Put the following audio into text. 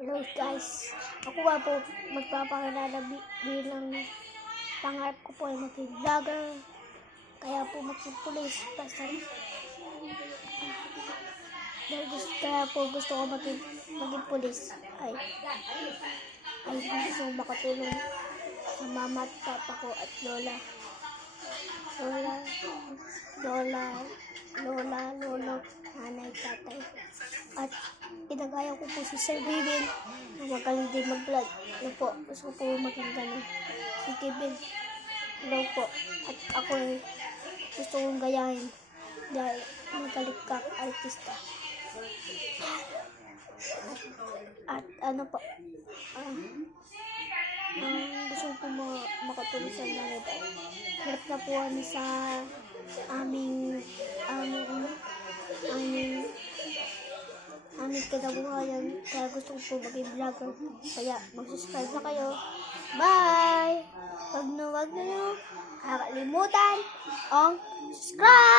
Hello guys, ako nga po magpapakilala bilang pangarap ko po ay maging vlogger. Kaya po maging pulis. Kaya po gusto ko maging pulis ay gusto ko makatulong sa mama at papa ko at lolo, nanay, tatay. At pinagaya ko po si Sir Bibin na magaling din mag-vlog. Ano po, gusto ko po maging ganun. Si Kevin, hello po. At ako gusto kong gayahin dahil magaling kang artista. At ano po, gusto ko po makatulong sa nanay. Hirap na po kami sa aming kinabuhayan. Kaya gusto ko po maging vlogger. Kaya mag-subscribe na kayo. Bye! Huwag na kakalimutan ang subscribe!